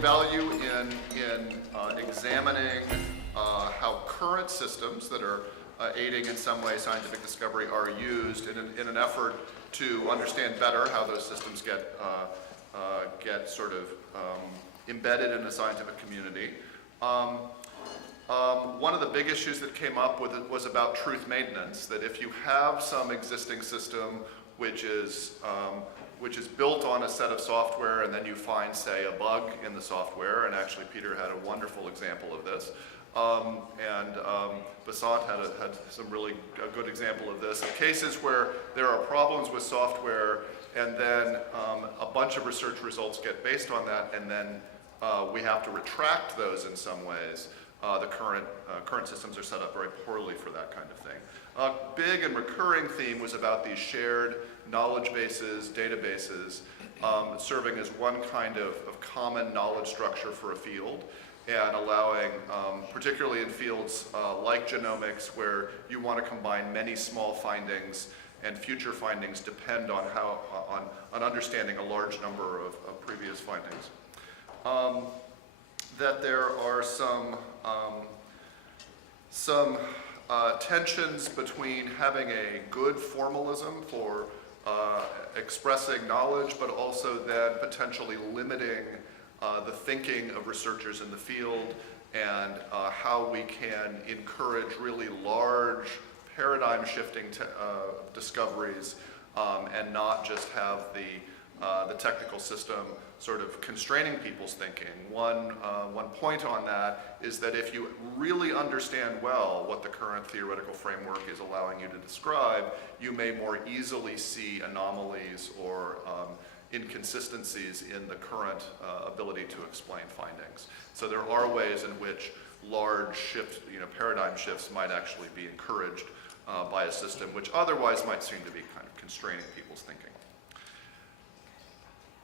Value in examining how current systems that are aiding in some way scientific discovery are used in an effort to understand better how those systems get sort of embedded in the scientific community. One of the big issues that came up with it was about truth maintenance, that if you have some existing system which is built on a set of software, and then you find, say, a bug in the software, and actually Peter had a wonderful example of this, and Basant had some really good example of this. In cases where there are problems with software, and then a bunch of research results get based on that, and then we have to retract those in some ways. The current systems are set up very poorly for that kind of thing. A big and recurring theme was about these shared knowledge bases, databases, serving as one kind of common knowledge structure for a field, and allowing, particularly in fields like genomics, where you want to combine many small findings, and future findings depend on on understanding a large number of previous findings. That there are some tensions between having a good formalism for expressing knowledge, but also then potentially limiting the thinking of researchers in the field, and how we can encourage really large paradigm-shifting discoveries, and not just have the technical system sort of constraining people's thinking. One point on that is that if you really understand well what the current theoretical framework is allowing you to describe, you may more easily see anomalies or inconsistencies in the current ability to explain findings. So there are ways in which large paradigm shifts might actually be encouraged by a system which otherwise might seem to be kind of constraining people's thinking.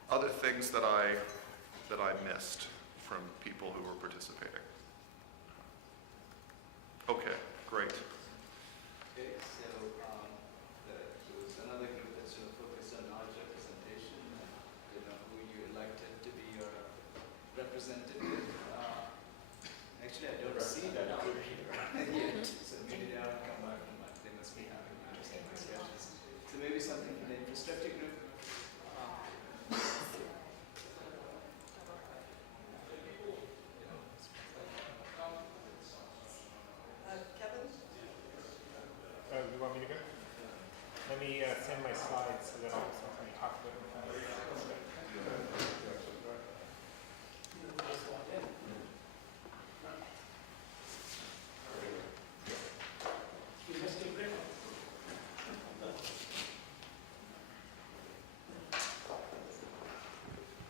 Other things that I missed from people who were participating. Okay, great. Okay, so there was another group that sort of focused on knowledge representation. I don't know who you elected to be your representative. Actually, I don't see that group here yet. So maybe they haven't come back, but they must be having interesting discussions. So maybe something from the infrastructure group. You want me to go? Let me send my slides so that I can talk about it.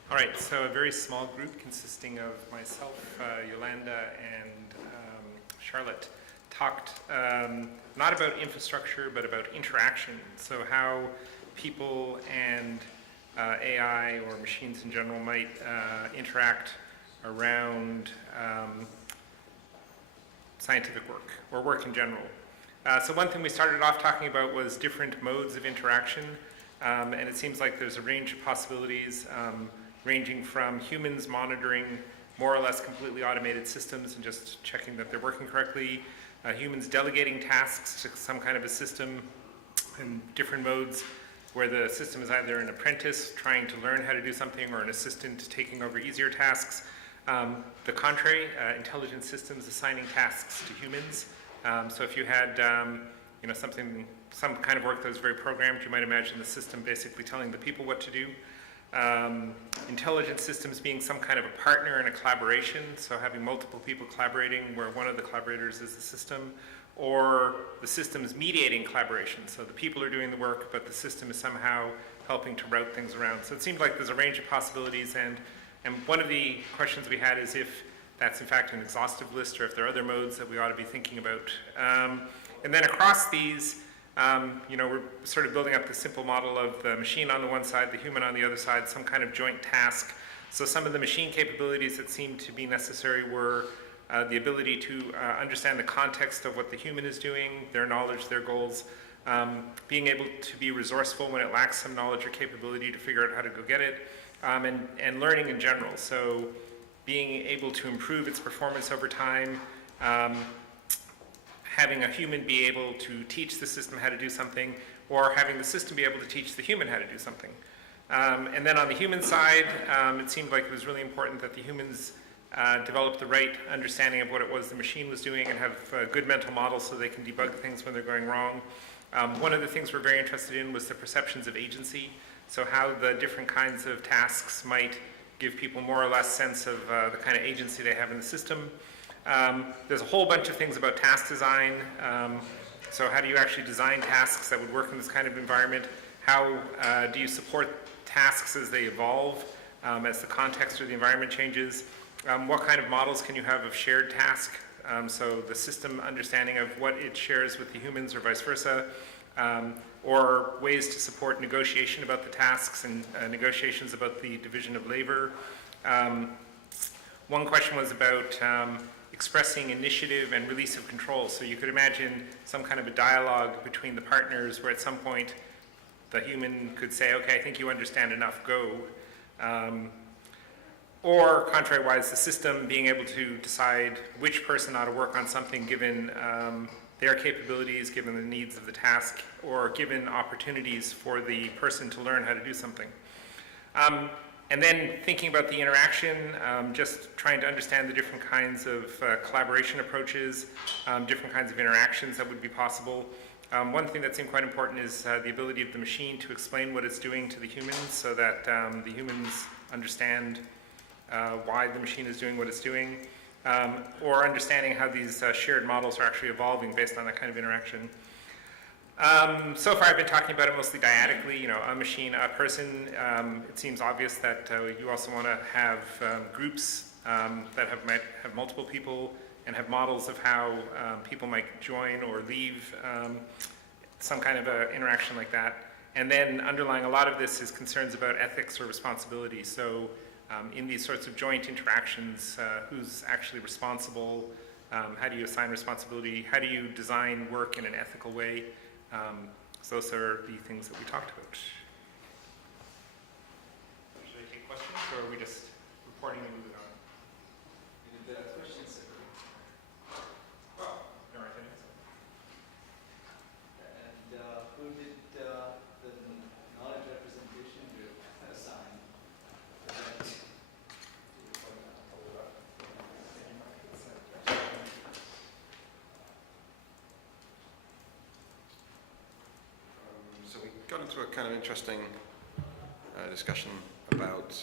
All right, so a very small group consisting of myself, Yolanda, and Charlotte talked not about infrastructure, but about interaction. So how people and AI or machines in general might interact around scientific work or work in general. So one thing we started off talking about was different modes of interaction, and it seems like there's a range of possibilities ranging from humans monitoring more or less completely automated systems and just checking that they're working correctly, humans delegating tasks to some kind of a system in different modes where the system is either an apprentice trying to learn how to do something or an assistant taking over easier tasks. The contrary, intelligent systems assigning tasks to humans. So if you had some kind of work that was very programmed, you might imagine the system basically telling the people what to do. Intelligent systems being some kind of a partner in a collaboration, so having multiple people collaborating where one of the collaborators is the system, or the system's mediating collaboration, so the people are doing the work, but the system is somehow helping to route things around. So it seems like there's a range of possibilities, and one of the questions we had is if that's in fact an exhaustive list, or if there are other modes that we ought to be thinking about. And then across these, we're sort of building up the simple model of the machine on the one side, the human on the other side, some kind of joint task. So some of the machine capabilities that seemed to be necessary were the ability to understand the context of what the human is doing, their knowledge, their goals, being able to be resourceful when it lacks some knowledge or capability to figure out how to go get it, and learning in general. So being able to improve its performance over time, having a human be able to teach the system how to do something, or having the system be able to teach the human how to do something. And then on the human side, it seemed like it was really important that the humans develop the right understanding of what it was the machine was doing and have good mental models so they can debug things when they're going wrong. One of the things we're very interested in was the perceptions of agency, so how the different kinds of tasks might give people more or less sense of the kind of agency they have in the system. There's a whole bunch of things about task design. So how do you actually design tasks that would work in this kind of environment? How do you support tasks as they evolve, as the context or the environment changes? What kind of models can you have of shared task? So the system understanding of what it shares with the humans or vice versa, or ways to support negotiation about the tasks and negotiations about the division of labor. One question was about expressing initiative and release of control. So you could imagine some kind of a dialogue between the partners where at some point the human could say, okay, I think you understand enough, go. Or contrary-wise, the system being able to decide which person ought to work on something given their capabilities, given the needs of the task, or given opportunities for the person to learn how to do something. And then thinking about the interaction, just trying to understand the different kinds of collaboration approaches, different kinds of interactions that would be possible. One thing that seemed quite important is the ability of the machine to explain what it's doing to the humans so that the humans understand why the machine is doing what it's doing, or understanding how these shared models are actually evolving based on that kind of interaction. So far I've been talking about it mostly dyadically, a machine, a person. It seems obvious that you also want to have groups that have multiple people and have models of how people might join or leave, some kind of a interaction like that. And then underlying a lot of this is concerns about ethics or responsibility. So in these sorts of joint interactions, who's actually responsible? How do you assign responsibility? How do you design work in an ethical way? So those are the things that we talked about. Should I take questions, or are we just reporting and moving on? If there are questions, Well, no, I think so. and who did the knowledge representation group assign? So we got into a kind of interesting discussion about,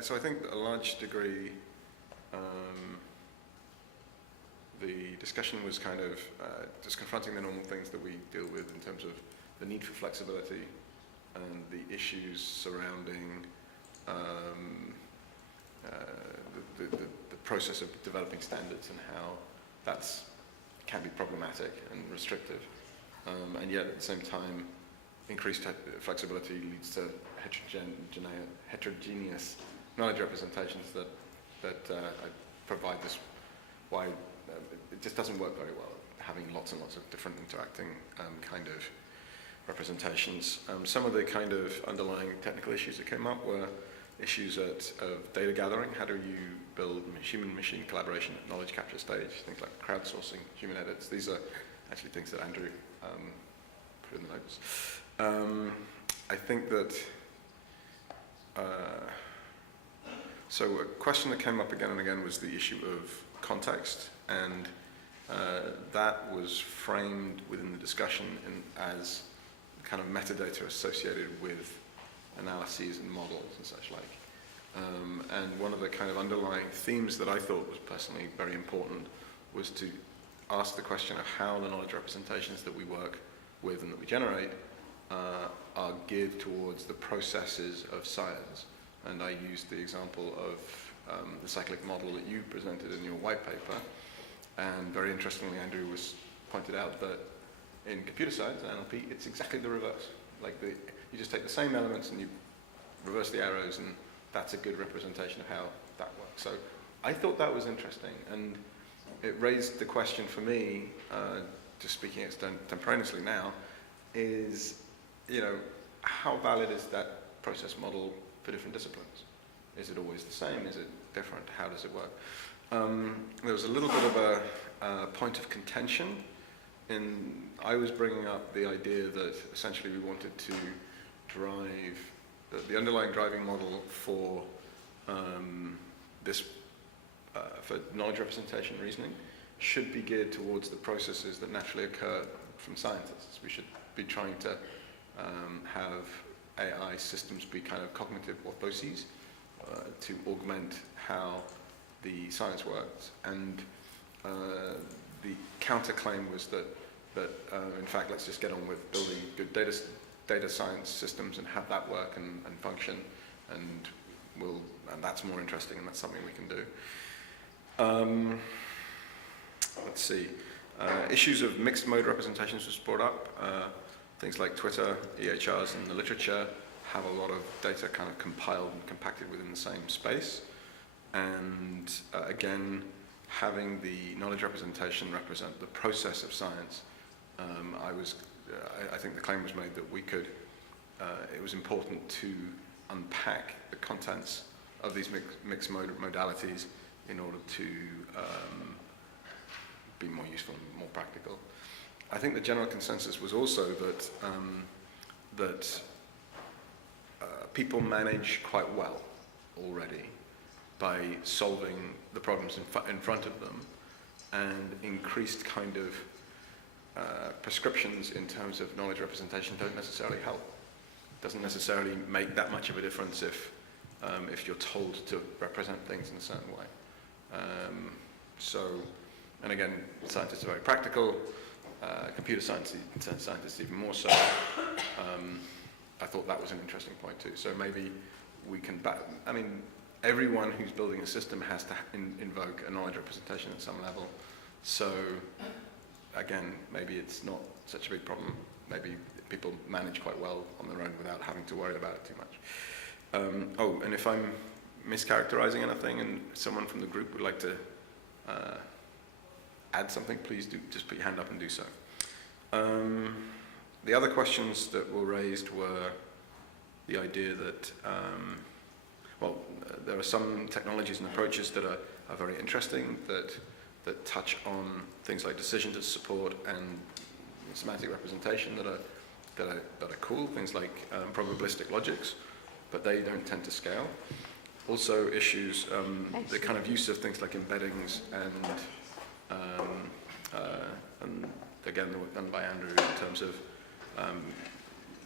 so I think a large degree, the discussion was kind of just confronting the normal things that we deal with in terms of the need for flexibility and the issues surrounding the process of developing standards and how that's can be problematic and restrictive, and yet at the same time, increased flexibility leads to heterogeneous knowledge representations that provide this wide. It just doesn't work very well, having lots and lots of different interacting kind of representations. Some of the kind of underlying technical issues that came up were issues of data gathering. How do you build human-machine collaboration at knowledge capture stage? Things like crowdsourcing, human edits. These are actually things that Andrew put in the notes. I think that, so a question that came up again and again was the issue of context, and that was framed within the discussion as kind of metadata associated with analyses and models and such like. And one of the kind of underlying themes that I thought was personally very important was to ask the question of how the knowledge representations that we work with and that we generate are geared towards the processes of science. And I used the example of the cyclic model that you presented in your white paper. And very interestingly, Andrew pointed out that in computer science and NLP, it's exactly the reverse. Like you just take the same elements and you reverse the arrows and that's a good representation of how that works. So I thought that was interesting, and it raised the question for me, just speaking extemporaneously now, is, how valid is that process model for different disciplines? Is it always the same? Is it different? How does it work? There was a little bit of a point of contention I was bringing up the idea that essentially we wanted to drive, the underlying driving model for for knowledge representation reasoning should be geared towards the processes that naturally occur from scientists. We should be trying to have AI systems be kind of cognitive orthoses to augment how the science works. And the counterclaim was that in fact, let's just get on with building good data science systems and have that work and function, and that's more interesting, and that's something we can do. Let's see. Issues of mixed mode representations was brought up. Things like Twitter, EHRs, and the literature have a lot of data kind of compiled and compacted within the same space. And again, having the knowledge representation represent the process of science, I think the claim was made that it was important to unpack the contents of these mixed modalities in order to be more useful and more practical. I think the general consensus was also that people manage quite well already by solving the problems in front of them, and increased kind of prescriptions in terms of knowledge representation don't necessarily help. Doesn't necessarily make that much of a difference if you're told to represent things in a certain way. And again, scientists are very practical, computer scientists even more so. I thought that was an interesting point too. So maybe we can everyone who's building a system has to invoke a knowledge representation at some level. So again, maybe it's not such a big problem. Maybe people manage quite well on their own without having to worry about it too much. And if I'm mischaracterizing anything and someone from the group would like to add something, please do just put your hand up and do so. The other questions that were raised were the idea that there are some technologies and approaches that are very interesting that touch on things like decision to support and semantic representation that are cool, things like probabilistic logics, but they don't tend to scale. Also issues, the kind of use of things like embeddings and again, the work done by Andrew in terms of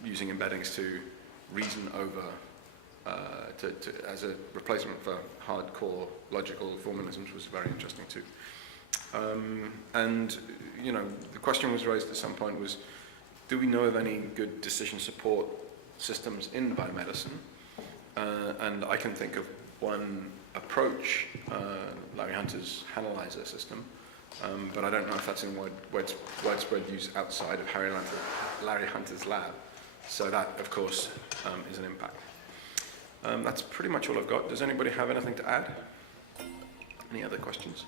using embeddings to reason over as a replacement for hardcore logical formalisms was very interesting too. And the question was raised at some point was, do we know of any good decision support systems in biomedicine? And I can think of one approach, Larry Hunter's Analyzer system, but I don't know if that's in widespread use outside of Larry Hunter's lab. So that, of course, is an impact. That's pretty much all I've got. Does anybody have anything to add? Any other questions?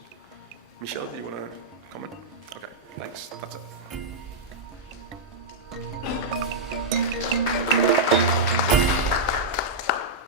Michelle, do you want to comment? Okay, thanks. That's it.